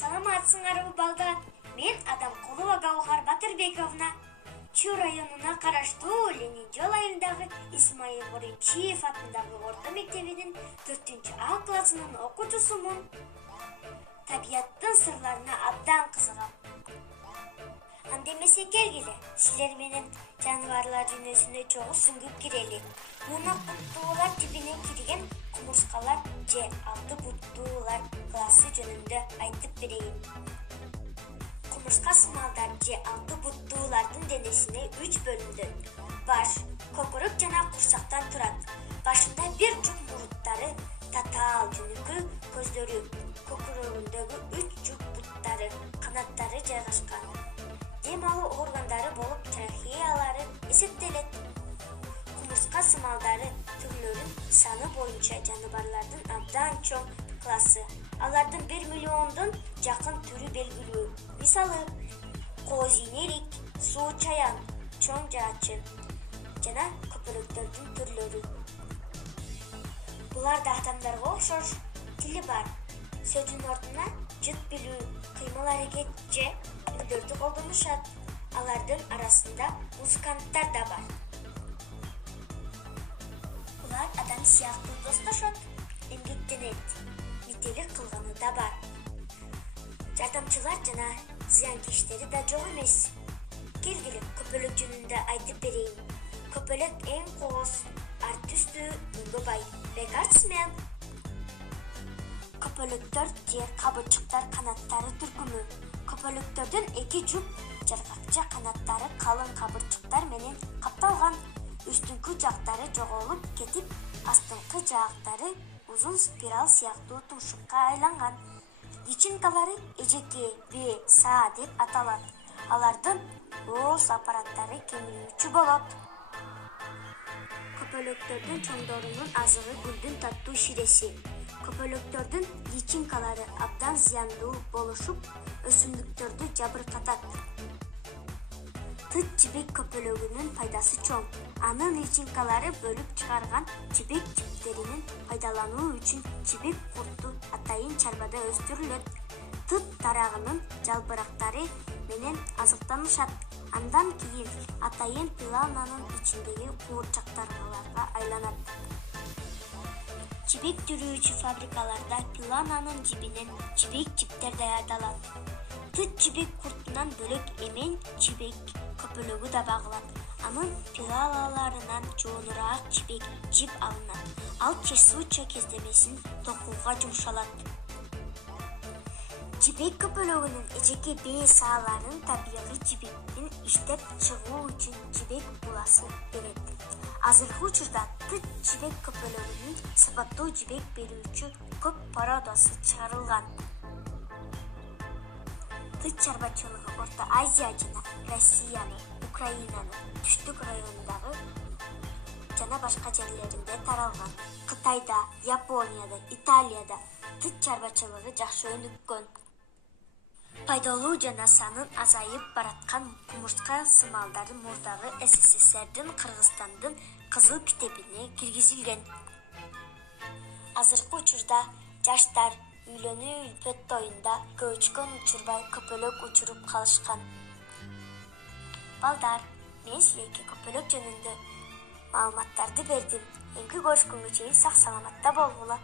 Саламатсыңарбы балдар? Мен Адамкулова Гаухар Батырбековна. Чу районуна караштуу Ленин жол айылдагы Исмаил Боричиев атындагы орто мектебинин 4А классынын окуучусумун. Табияттын сырларына абдан кызыгам. Андемесе келгиле, силер менен жаныбарлар дүйнөсүнө чогуу сүңгүп кирели. Муна буттуулар тибинен кирген кумурскалар же алты буттуулар классы жөнүндө айтып берейин. Кумурска сымалдар же алты буттуулардын денесине 3 бөлүнөт. Баш, көкүрөк жана курсактан турат. Башында бир жуп муруттары, татаал жөнүкү көздөрү, көкүрөгүндөгү 3 жуп буттары, канаттары жайгашкан. Дем алуу органдары болуп трахеялары эсептелет. Кумурска сымалдары түрлөрүн саны боюнча жаныбарлардын абдан чоң классы. Алардын 1 миллиондон жакын түрү белгилүү. Мисалы, коозинерик, суу чаян, чоң жаачын жана көпөлөктөрдүн түрлөрү. Булар да адамдарга окшош тили бар. Сөздүн ордуна жыт билүү, кыймыл-аракет же үндөрдү колдонушат. Алардын арасында музыканттар да бар. Булар адам сыяктуу достошот, эмгектенет, мителик кылганы да бар. Жардамчылар жана зыянкечтери да жок эмес. Келгиле көпөлөк жөнүндө айтып берейин. Көпөлөк эң кооз, арт үстү мөнгө бай. Рекордсмен. Көпөлөктөр же кабырчыктар канаттары түркүмү. Көпөлөктөрдүн 2 жуп жаргакча канаттары калың кабырчыктар менен капталган. Үстүнкү жактары жоголуп кетип, астыңкы жактары узун спираль сыяктуу тумшукка айланган. Личинкалары эжеке, бе, са деп аталат. Алардын ооз аппараттары кемирүүчү болот. Көпөлөктөрдүн чоңдорунун азыгы гүлдүн таттуу ширеси. Көпөлөктөрдүн личинкалары абдан зыяндуу болушуп, өсүмдүктөрдү жабыркатат. Тыт жибек көпөлөгүнүн пайдасы чоң. Анын личинкалары бөлүп чыгарган жибек жиптеринин пайдалануу үчүн жибек курту атайын чарбада өстүрүлөт. Тыт тарагынын жалбырактары менен азыктанышат. Андан кийин атайын пилананын ичиндеги куурчактарга айланат. Жибек түрүүчү фабрикаларда пилананын жибинен жибек жиптер даярдалат. Тыт жибек куртунан бөлөк эмен жибек көпөлөгү да багылат. Анын пилалаларынан жоонураак жибек жип алынат. Ал чесууча кездемесин токууга жумшалат. Жибек көпөлөгүнүн эжеке бээ сааларын табигый жибектин иштеп чыгуу үчүн жибек буласы берет. Азыркы учурда тыт жибек көпөлөгүнүн сапаттуу жибек берүүчү көп породасы чыгарылган. Тыт чарбачылыгы Орто Азия жана Россиянын, Украинанын түштүк районундагы жана башка жерлеринде таралган. Кытайда, Японияда, Италияда тыт чарбачылыгы жакшы өнүккөн. Пайдалуу жана санын азайып бараткан кумурска сымалдары мурдагы СССРдин Кыргызстандын кызыл китебине киргизилген. Азыркы учурда жаштар үйлөнүү үлпөт тоюнда көчкөн учурбай көпөлөк учуруп калышкан. Балдар, мен силерге көпөлөк жөнүндө маалыматтарды бердим. Эми көрүшкөнгө чейин сак саламатта болгула.